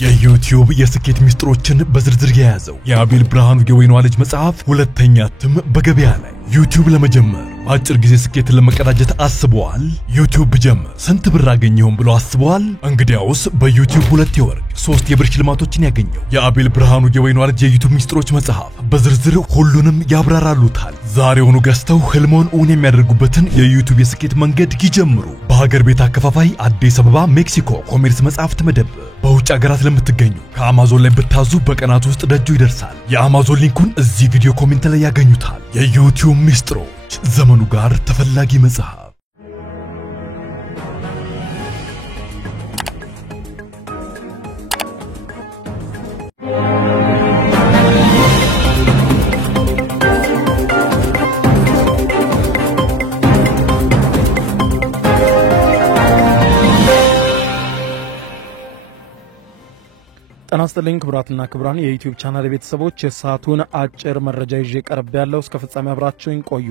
የዩቲዩብ የስኬት ሚስጥሮችን በዝርዝር የያዘው የአቤል ብርሃኑ የወይኗ ልጅ መጽሐፍ ሁለተኛ እትም በገበያ ላይ። ዩቲዩብ ለመጀመር በአጭር ጊዜ ስኬትን ለመቀዳጀት አስበዋል? ዩቲዩብ ብጀምር ስንት ብር አገኘሁም ብሎ አስበዋል? እንግዲያውስ በዩቲዩብ 2 የወርቅ 3 የብር ሽልማቶችን ያገኘው የአቤል ብርሃኑ የወይኗ ልጅ የዩቲዩብ ሚስጥሮች መጽሐፍ በዝርዝር ሁሉንም ያብራራሉታል። ዛሬውኑ ገዝተው ህልሞን እውን የሚያደርጉበትን የዩቲዩብ የስኬት መንገድ ይጀምሩ። በሀገር ቤት አከፋፋይ አዲስ አበባ ሜክሲኮ ኮሜርስ መጽሐፍት መደብ። በውጭ ሀገራት ለምትገኙ ከአማዞን ላይ ብታዙ በቀናት ውስጥ ደጁ ይደርሳል። የአማዞን ሊንኩን እዚህ ቪዲዮ ኮሜንት ላይ ያገኙታል። የዩቲዩብ ሚስጥሮች ዘመኑ ጋር ተፈላጊ መጽሐፍ። ጤና ይስጥልኝ ክቡራትና ክቡራን የዩቲዩብ ቻናል ቤተሰቦች የሰዓቱን አጭር መረጃ ይዤ ቀርብ ያለው እስከ ፍጻሜ አብራችሁኝ ቆዩ።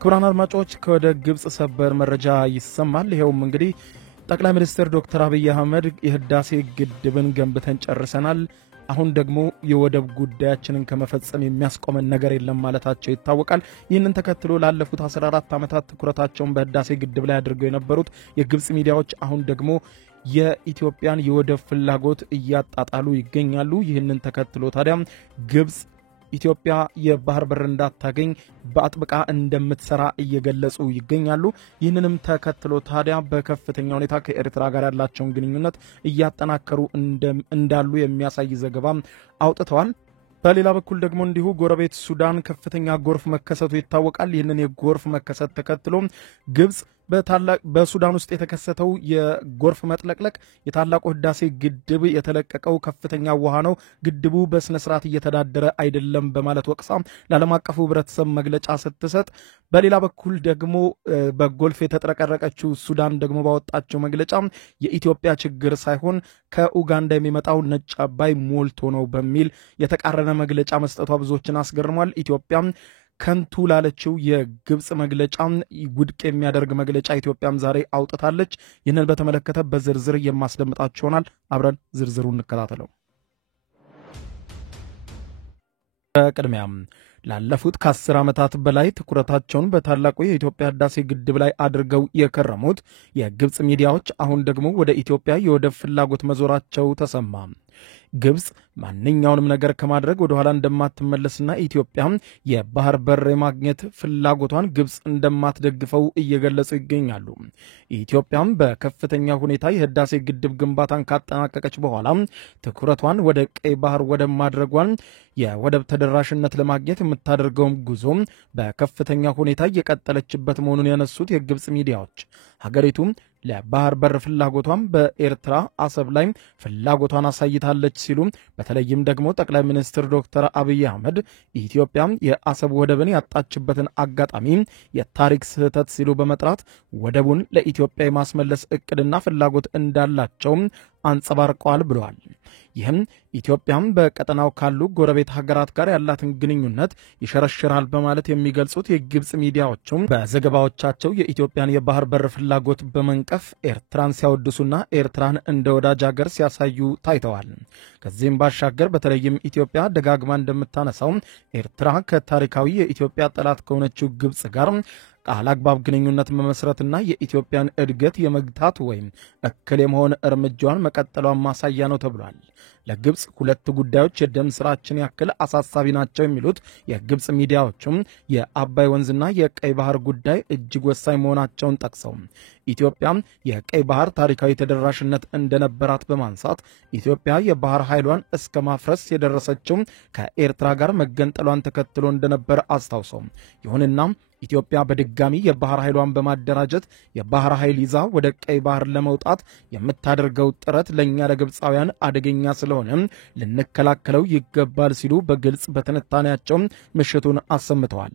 ክቡራን አድማጮች ከወደ ግብጽ ሰበር መረጃ ይሰማል። ይሄውም እንግዲህ ጠቅላይ ሚኒስትር ዶክተር አብይ አህመድ የህዳሴ ግድብን ገንብተን ጨርሰናል፣ አሁን ደግሞ የወደብ ጉዳያችንን ከመፈጸም የሚያስቆመን ነገር የለም ማለታቸው ይታወቃል። ይህንን ተከትሎ ላለፉት 14 ዓመታት ትኩረታቸውን በህዳሴ ግድብ ላይ አድርገው የነበሩት የግብጽ ሚዲያዎች አሁን ደግሞ የኢትዮጵያን የወደብ ፍላጎት እያጣጣሉ ይገኛሉ። ይህንን ተከትሎ ታዲያ ግብጽ ኢትዮጵያ የባህር በር እንዳታገኝ በአጥብቃ እንደምትሰራ እየገለጹ ይገኛሉ። ይህንንም ተከትሎ ታዲያ በከፍተኛ ሁኔታ ከኤርትራ ጋር ያላቸውን ግንኙነት እያጠናከሩ እንዳሉ የሚያሳይ ዘገባ አውጥተዋል። በሌላ በኩል ደግሞ እንዲሁ ጎረቤት ሱዳን ከፍተኛ ጎርፍ መከሰቱ ይታወቃል። ይህንን የጎርፍ መከሰት ተከትሎ ግብጽ በሱዳን ውስጥ የተከሰተው የጎርፍ መጥለቅለቅ የታላቁ ህዳሴ ግድብ የተለቀቀው ከፍተኛ ውሃ ነው፣ ግድቡ በስነ ስርዓት እየተዳደረ አይደለም በማለት ወቅሳ ለዓለም አቀፉ ህብረተሰብ መግለጫ ስትሰጥ፣ በሌላ በኩል ደግሞ በጎልፍ የተጥረቀረቀችው ሱዳን ደግሞ ባወጣቸው መግለጫ የኢትዮጵያ ችግር ሳይሆን ከኡጋንዳ የሚመጣው ነጭ አባይ ሞልቶ ነው በሚል የተቃረነ መግለጫ መስጠቷ ብዙዎችን አስገርሟል። ኢትዮጵያም ከንቱ ላለችው የግብጽ መግለጫ ውድቅ የሚያደርግ መግለጫ ኢትዮጵያም ዛሬ አውጥታለች። ይህንን በተመለከተ በዝርዝር የማስደምጣችሁ ይሆናል። አብረን ዝርዝሩን እንከታተለው። በቅድሚያም ላለፉት ከ10 ዓመታት በላይ ትኩረታቸውን በታላቁ የኢትዮጵያ ህዳሴ ግድብ ላይ አድርገው የከረሙት የግብጽ ሚዲያዎች አሁን ደግሞ ወደ ኢትዮጵያ የወደብ ፍላጎት መዞራቸው ተሰማ። ግብጽ ማንኛውንም ነገር ከማድረግ ወደ ኋላ እንደማትመለስና ኢትዮጵያ የባህር በር የማግኘት ፍላጎቷን ግብጽ እንደማትደግፈው እየገለጹ ይገኛሉ። ኢትዮጵያም በከፍተኛ ሁኔታ የህዳሴ ግድብ ግንባታን ካጠናቀቀች በኋላ ትኩረቷን ወደ ቀይ ባህር ወደብ ማድረጓን የወደብ ተደራሽነት ለማግኘት የምታደርገውም ጉዞ በከፍተኛ ሁኔታ እየቀጠለችበት መሆኑን ያነሱት የግብጽ ሚዲያዎች ሀገሪቱ ለባህር በር ፍላጎቷን በኤርትራ አሰብ ላይ ፍላጎቷን አሳይታለች ሲሉ በተለይም ደግሞ ጠቅላይ ሚኒስትር ዶክተር አብይ አህመድ ኢትዮጵያ የአሰብ ወደብን ያጣችበትን አጋጣሚ የታሪክ ስህተት ሲሉ በመጥራት ወደቡን ለኢትዮጵያ የማስመለስ እቅድና ፍላጎት እንዳላቸው አንጸባርቀዋል ብለዋል። ይህም ኢትዮጵያም በቀጠናው ካሉ ጎረቤት ሀገራት ጋር ያላትን ግንኙነት ይሸረሽራል በማለት የሚገልጹት የግብጽ ሚዲያዎችም በዘገባዎቻቸው የኢትዮጵያን የባህር በር ፍላጎት በመንቀፍ ኤርትራን ሲያወድሱና ኤርትራን እንደ ወዳጅ ሀገር ሲያሳዩ ታይተዋል። ከዚህም ባሻገር በተለይም ኢትዮጵያ ደጋግማ እንደምታነሳው ኤርትራ ከታሪካዊ የኢትዮጵያ ጠላት ከሆነችው ግብጽ ጋር አላግባብ ግንኙነት መመስረትና የኢትዮጵያን እድገት የመግታት ወይም እክል የመሆን እርምጃዋን መቀጠሏን ማሳያ ነው ተብሏል። ለግብጽ ሁለት ጉዳዮች የደም ስራችን ያክል አሳሳቢ ናቸው የሚሉት የግብጽ ሚዲያዎችም የአባይ ወንዝና የቀይ ባህር ጉዳይ እጅግ ወሳኝ መሆናቸውን ጠቅሰው ኢትዮጵያ የቀይ ባህር ታሪካዊ ተደራሽነት እንደነበራት በማንሳት ኢትዮጵያ የባህር ኃይሏን እስከ ማፍረስ የደረሰችው ከኤርትራ ጋር መገንጠሏን ተከትሎ እንደነበር አስታውሰው፣ ይሁንና ኢትዮጵያ በድጋሚ የባህር ኃይሏን በማደራጀት የባህር ኃይል ይዛ ወደ ቀይ ባህር ለመውጣት የምታደርገው ጥረት ለኛ ለግብጻውያን አደገኛ ስለሆነ ልንከላከለው ይገባል ሲሉ በግልጽ በትንታኔያቸው ምሽቱን አሰምተዋል።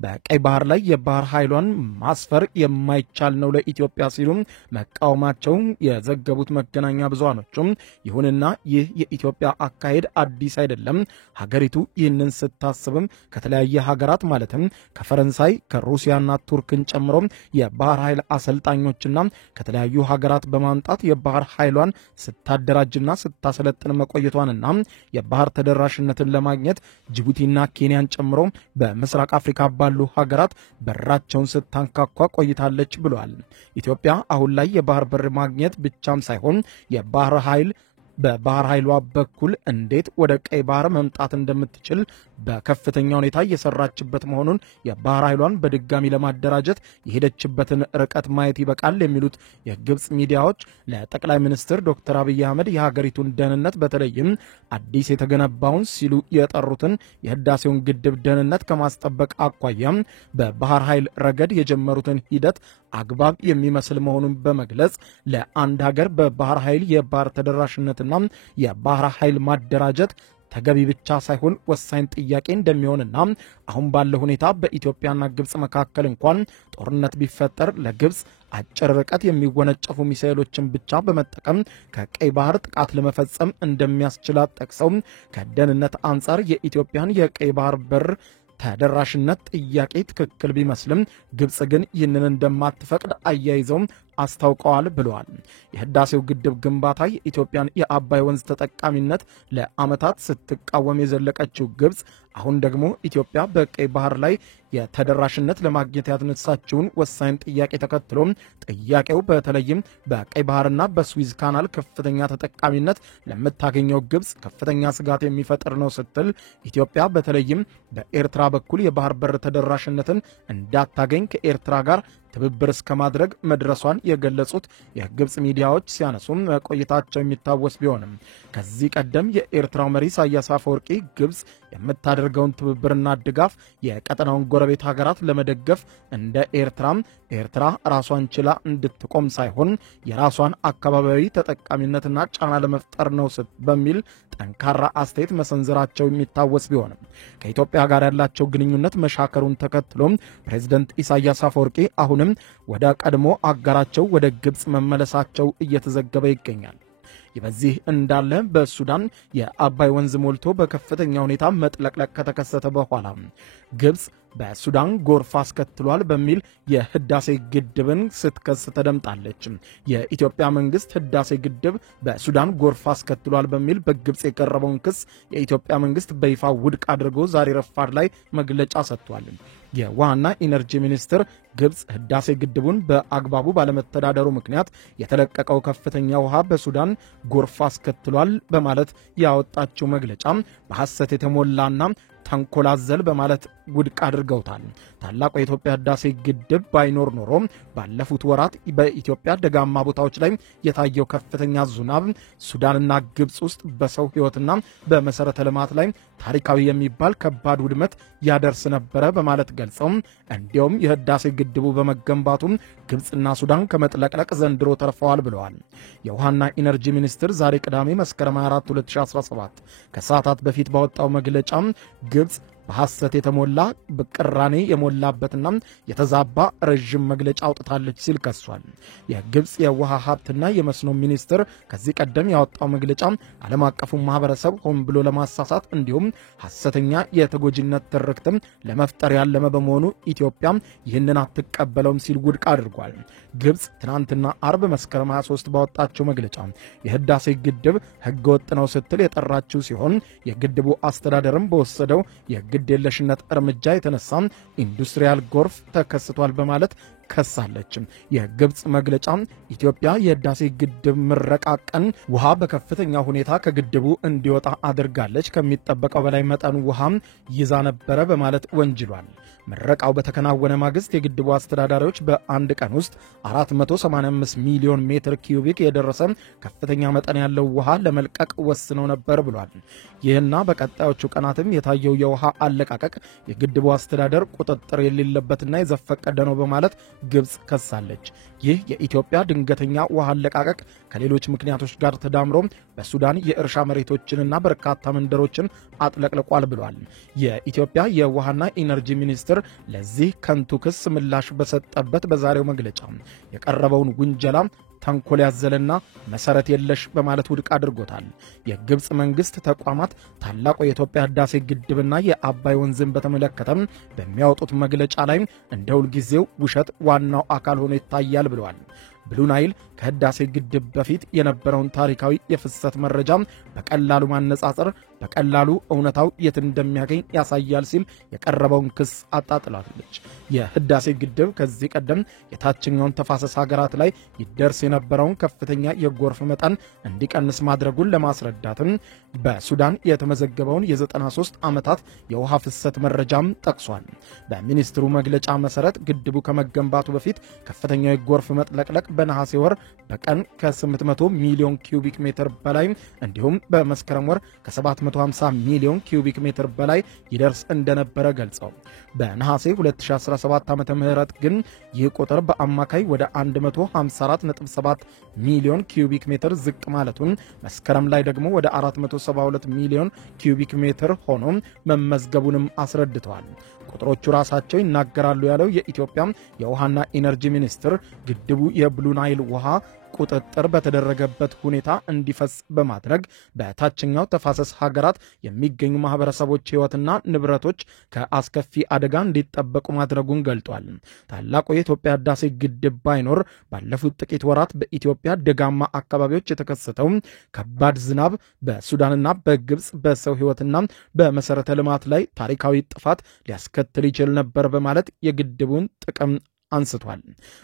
በቀይ ባህር ላይ የባህር ኃይሏን ማስፈር የማይቻል ነው ለኢትዮጵያ ሲሉ መቃወማቸው የዘገቡት መገናኛ ብዙሃኖችም፣ ይሁንና ይህ የኢትዮጵያ አካሄድ አዲስ አይደለም። ሀገሪቱ ይህንን ስታስብም ከተለያየ ሀገራት ማለትም ከፈረንሳይ ከሩሲያና ቱርክን ጨምሮ የባህር ኃይል አሰልጣኞችና ከተለያዩ ሀገራት በማምጣት የባህር ኃይሏን ስታደራጅና ስታሰለጥን መቆየቷንና የባህር ተደራሽነትን ለማግኘት ጅቡቲና ኬንያን ጨምሮ በምስራቅ አፍሪካ ባሉ ሀገራት በራቸውን ስታንኳኳ ቆይታለች ብሏል። ኢትዮጵያ አሁን ላይ የባህር በር ማግኘት ብቻም ሳይሆን የባህር ኃይል በባህር ኃይሏ በኩል እንዴት ወደ ቀይ ባህር መምጣት እንደምትችል በከፍተኛ ሁኔታ እየሰራችበት መሆኑን የባህር ኃይሏን በድጋሚ ለማደራጀት የሄደችበትን ርቀት ማየት ይበቃል የሚሉት የግብፅ ሚዲያዎች ለጠቅላይ ሚኒስትር ዶክተር አብይ አህመድ የሀገሪቱን ደህንነት በተለይም አዲስ የተገነባውን ሲሉ የጠሩትን የህዳሴውን ግድብ ደህንነት ከማስጠበቅ አኳያም በባህር ኃይል ረገድ የጀመሩትን ሂደት አግባብ የሚመስል መሆኑን በመግለጽ ለአንድ ሀገር በባህር ኃይል የባህር ተደራሽነትና የባህር ኃይል ማደራጀት ተገቢ ብቻ ሳይሆን ወሳኝ ጥያቄ እንደሚሆንና አሁን ባለው ሁኔታ በኢትዮጵያና ግብፅ መካከል እንኳን ጦርነት ቢፈጠር ለግብፅ አጭር ርቀት የሚወነጨፉ ሚሳኤሎችን ብቻ በመጠቀም ከቀይ ባህር ጥቃት ለመፈጸም እንደሚያስችላት ጠቅሰው ከደህንነት አንጻር የኢትዮጵያን የቀይ ባህር በር ተደራሽነት ጥያቄ ትክክል ቢመስልም ግብፅ ግን ይህንን እንደማትፈቅድ አያይዘውም አስታውቀዋል ብለዋል። የህዳሴው ግድብ ግንባታ የኢትዮጵያን የአባይ ወንዝ ተጠቃሚነት ለዓመታት ስትቃወም የዘለቀችው ግብፅ አሁን ደግሞ ኢትዮጵያ በቀይ ባህር ላይ የተደራሽነት ለማግኘት ያነሳችውን ወሳኝ ጥያቄ ተከትሎ ጥያቄው በተለይም በቀይ ባህርና በስዊዝ ካናል ከፍተኛ ተጠቃሚነት ለምታገኘው ግብፅ ከፍተኛ ስጋት የሚፈጥር ነው ስትል ኢትዮጵያ በተለይም በኤርትራ በኩል የባህር በር ተደራሽነትን እንዳታገኝ ከኤርትራ ጋር ትብብር እስከ ማድረግ መድረሷን የገለጹት የግብፅ ሚዲያዎች ሲያነሱም ቆይታቸው የሚታወስ ቢሆንም ከዚህ ቀደም የኤርትራው መሪ ኢሳያስ አፈወርቂ ግብፅ የምታደርገውን ትብብርና ድጋፍ የቀጠናውን ጎረቤት ሀገራት ለመደገፍ እንደ ኤርትራ ራሷን ችላ እንድትቆም ሳይሆን የራሷን አካባቢያዊ ተጠቃሚነትና ጫና ለመፍጠር ነው በሚል ጠንካራ አስተያየት መሰንዘራቸው የሚታወስ ቢሆንም ከኢትዮጵያ ጋር ያላቸው ግንኙነት መሻከሩን ተከትሎም ፕሬዝደንት ኢሳያስ አፈወርቂ አሁንም ወደ ቀድሞ አጋራቸው ወደ ግብፅ መመለሳቸው እየተዘገበ ይገኛል። በዚህ እንዳለ በሱዳን የአባይ ወንዝ ሞልቶ በከፍተኛ ሁኔታ መጥለቅለቅ ከተከሰተ በኋላ ግብፅ በሱዳን ጎርፍ አስከትሏል በሚል የህዳሴ ግድብን ስትከስ ተደምጣለች። የኢትዮጵያ መንግስት ህዳሴ ግድብ በሱዳን ጎርፍ አስከትሏል በሚል በግብፅ የቀረበውን ክስ የኢትዮጵያ መንግስት በይፋ ውድቅ አድርጎ ዛሬ ረፋድ ላይ መግለጫ ሰጥቷል። የውሃና ኢነርጂ ሚኒስትር ግብፅ ህዳሴ ግድቡን በአግባቡ ባለመተዳደሩ ምክንያት የተለቀቀው ከፍተኛ ውሃ በሱዳን ጎርፍ አስከትሏል በማለት ያወጣችው መግለጫ በሐሰት የተሞላና ተንኮላዘል በማለት ውድቅ አድርገውታል። ታላቁ የኢትዮጵያ ህዳሴ ግድብ ባይኖር ኖሮ ባለፉት ወራት በኢትዮጵያ ደጋማ ቦታዎች ላይ የታየው ከፍተኛ ዝናብ ሱዳንና ግብፅ ውስጥ በሰው ህይወትና በመሰረተ ልማት ላይ ታሪካዊ የሚባል ከባድ ውድመት ያደርስ ነበረ በማለት ገልጸው እንዲሁም የህዳሴ ግድቡ በመገንባቱ ግብፅና ሱዳን ከመጥለቅለቅ ዘንድሮ ተርፈዋል ብለዋል። የውሃና ኢነርጂ ሚኒስትር ዛሬ ቅዳሜ መስከረም 24 2017 ከሰዓታት በፊት ባወጣው መግለጫ ግብፅ በሐሰት የተሞላ በቅራኔ የሞላበትና የተዛባ ረዥም መግለጫ አውጥታለች ሲል ከሷል። የግብፅ የውሃ ሀብትና የመስኖ ሚኒስትር ከዚህ ቀደም ያወጣው መግለጫ ዓለም አቀፉ ማህበረሰብ ሆን ብሎ ለማሳሳት እንዲሁም ሐሰተኛ የተጎጂነት ትርክትም ለመፍጠር ያለመ በመሆኑ ኢትዮጵያ ይህንን አትቀበለውም ሲል ውድቅ አድርጓል። ግብፅ ትናንትና አርብ መስከረም 23 ባወጣቸው መግለጫ የህዳሴ ግድብ ህገወጥ ነው ስትል የጠራችው ሲሆን የግድቡ አስተዳደርም በወሰደው ግድ የለሽነት እርምጃ የተነሳ ኢንዱስትሪያል ጎርፍ ተከስቷል በማለት ከሳለች። የግብፅ መግለጫ ኢትዮጵያ የህዳሴ ግድብ ምረቃ ቀን ውሃ በከፍተኛ ሁኔታ ከግድቡ እንዲወጣ አድርጋለች፣ ከሚጠበቀው በላይ መጠን ውሃ ይዛ ነበረ በማለት ወንጅሏል። ምረቃው በተከናወነ ማግስት የግድቡ አስተዳዳሪዎች በአንድ ቀን ውስጥ 485 ሚሊዮን ሜትር ኪዩቢክ የደረሰ ከፍተኛ መጠን ያለው ውሃ ለመልቀቅ ወስነው ነበር ብሏል። ይህና በቀጣዮቹ ቀናትም የታየው የውሃ አለቃቀቅ የግድቡ አስተዳደር ቁጥጥር የሌለበትና የዘፈቀደ ነው በማለት ግብፅ ከሳለች። ይህ የኢትዮጵያ ድንገተኛ ውሃ አለቃቀቅ ከሌሎች ምክንያቶች ጋር ተዳምሮ በሱዳን የእርሻ መሬቶችንና በርካታ መንደሮችን አጥለቅልቋል ብሏል። የኢትዮጵያ የውሃና ኢነርጂ ሚኒስትር ለዚህ ከንቱ ክስ ምላሽ በሰጠበት በዛሬው መግለጫ የቀረበውን ውንጀላ ተንኮል ያዘለና መሰረት የለሽ በማለት ውድቅ አድርጎታል። የግብጽ መንግስት ተቋማት ታላቁ የኢትዮጵያ ህዳሴ ግድብና የአባይ ወንዝን በተመለከተ በሚያወጡት መግለጫ ላይ እንደ ሁልጊዜው ውሸት ዋናው አካል ሆኖ ይታያል ብለዋል። ብሉ ናይል ከህዳሴ ግድብ በፊት የነበረውን ታሪካዊ የፍሰት መረጃ በቀላሉ ማነጻጸር በቀላሉ እውነታው የት እንደሚያገኝ ያሳያል ሲል የቀረበውን ክስ አጣጥላለች። የህዳሴ ግድብ ከዚህ ቀደም የታችኛውን ተፋሰስ ሀገራት ላይ ይደርስ የነበረውን ከፍተኛ የጎርፍ መጠን እንዲቀንስ ማድረጉን ለማስረዳትም በሱዳን የተመዘገበውን የ93 ዓመታት የውሃ ፍሰት መረጃም ጠቅሷል። በሚኒስትሩ መግለጫ መሰረት ግድቡ ከመገንባቱ በፊት ከፍተኛው የጎርፍ መጥለቅለቅ በነሐሴ ወር በቀን ከ800 ሚሊዮን ኪዩቢክ ሜትር በላይ እንዲሁም በመስከረም ወር ከ750 ሚሊዮን ኪዩቢክ ሜትር በላይ ይደርስ እንደነበረ ገልጸው በነሐሴ 2017 ዓመተ ምህረት ግን ይህ ቁጥር በአማካይ ወደ 154.7 ሚሊዮን ኪዩቢክ ሜትር ዝቅ ማለቱን መስከረም ላይ ደግሞ ወደ 472 ሚሊዮን ኪዩቢክ ሜትር ሆኖ መመዝገቡንም አስረድተዋል። ቁጥሮቹ ራሳቸው ይናገራሉ ያለው የኢትዮጵያ የውሃና ኢነርጂ ሚኒስትር ግድቡ የብሉ ናይል ውሃ ቁጥጥር በተደረገበት ሁኔታ እንዲፈስ በማድረግ በታችኛው ተፋሰስ ሀገራት የሚገኙ ማህበረሰቦች ሕይወትና ንብረቶች ከአስከፊ አደጋ እንዲጠበቁ ማድረጉን ገልጧል። ታላቁ የኢትዮጵያ ህዳሴ ግድብ ባይኖር ባለፉት ጥቂት ወራት በኢትዮጵያ ደጋማ አካባቢዎች የተከሰተው ከባድ ዝናብ በሱዳንና በግብጽ በሰው ሕይወትና በመሰረተ ልማት ላይ ታሪካዊ ጥፋት ሊያስከትል ይችል ነበር በማለት የግድቡን ጥቅም አንስቷል።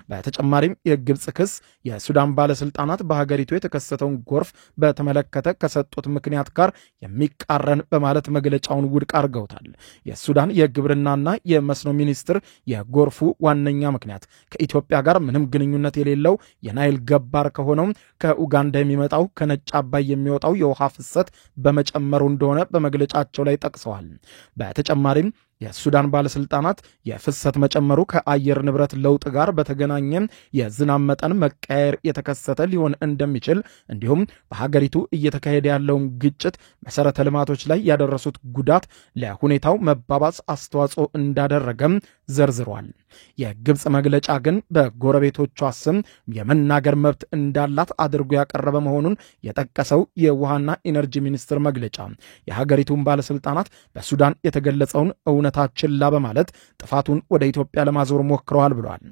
በተጨማሪም የግብጽ ክስ የሱዳን ባለስልጣናት በሀገሪቱ የተከሰተውን ጎርፍ በተመለከተ ከሰጡት ምክንያት ጋር የሚቃረን በማለት መግለጫውን ውድቅ አድርገውታል። የሱዳን የግብርናና የመስኖ ሚኒስትር የጎርፉ ዋነኛ ምክንያት ከኢትዮጵያ ጋር ምንም ግንኙነት የሌለው የናይል ገባር ከሆነው ከኡጋንዳ የሚመጣው ከነጭ አባይ የሚወጣው የውሃ ፍሰት በመጨመሩ እንደሆነ በመግለጫቸው ላይ ጠቅሰዋል። በተጨማሪም የሱዳን ባለስልጣናት የፍሰት መጨመሩ ከአየር ንብረት ለውጥ ጋር በተገናኘ የዝናብ መጠን መቀየር የተከሰተ ሊሆን እንደሚችል እንዲሁም በሀገሪቱ እየተካሄደ ያለውን ግጭት መሰረተ ልማቶች ላይ ያደረሱት ጉዳት ለሁኔታው መባባስ አስተዋጽኦ እንዳደረገም ዘርዝሯል። የግብጽ መግለጫ ግን በጎረቤቶቿ ስም የመናገር መብት እንዳላት አድርጎ ያቀረበ መሆኑን የጠቀሰው የውሃና ኢነርጂ ሚኒስቴር መግለጫ የሀገሪቱን ባለስልጣናት በሱዳን የተገለጸውን እውነታ ችላ በማለት ጥፋቱን ወደ ኢትዮጵያ ለማዞር ሞክረዋል ብሏል።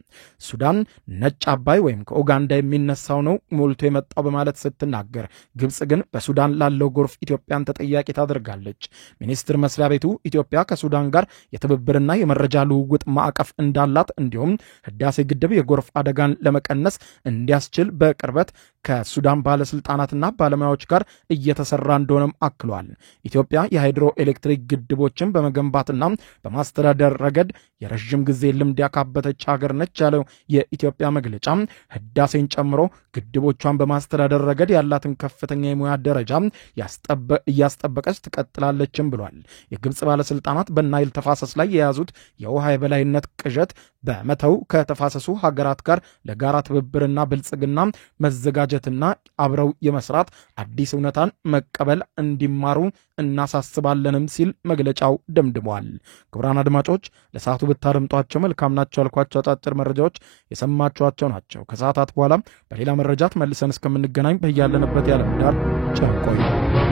ሱዳን ነጭ አባይ ወይም ከኡጋንዳ የሚነሳው ነው ሞልቶ የመጣው በማለት ስትናገር፣ ግብጽ ግን በሱዳን ላለው ጎርፍ ኢትዮጵያን ተጠያቂ ታደርጋለች። ሚኒስቴር መስሪያ ቤቱ ኢትዮጵያ ከሱዳን ጋር የትብብርና የመረጃ ልውውጥ ማዕቀፍ እንዳላት እንዲሁም ህዳሴ ግድብ የጎርፍ አደጋን ለመቀነስ እንዲያስችል በቅርበት ከሱዳን ባለስልጣናትና ባለሙያዎች ጋር እየተሰራ እንደሆነም አክሏል። ኢትዮጵያ የሃይድሮ ኤሌክትሪክ ግድቦችን በመገንባትና በማስተዳደር ረገድ የረዥም ጊዜ ልምድ ያካበተች ሀገር ነች ያለው የኢትዮጵያ መግለጫ ህዳሴን ጨምሮ ግድቦቿን በማስተዳደር ረገድ ያላትን ከፍተኛ የሙያ ደረጃ እያስጠበቀች ትቀጥላለችም ብሏል። የግብጽ ባለስልጣናት በናይል ተፋሰስ ላይ የያዙት የውሃ የበላይነት ቅዠት በመተው ከተፋሰሱ ሀገራት ጋር ለጋራ ትብብርና ብልጽግና መዘጋጀትና አብረው የመስራት አዲስ እውነታን መቀበል እንዲማሩ እናሳስባለንም ሲል መግለጫው ደምድሟል። ክቡራን አድማጮች ለሰዓቱ ብታደምጧቸው መልካም ናቸው ያልኳቸው አጫጭር መረጃዎች የሰማችኋቸው ናቸው። ከሰዓታት በኋላ በሌላ መረጃ መልሰን እስከምንገናኝ በያለንበት የዓለም ዳር ቸር ቆዩ።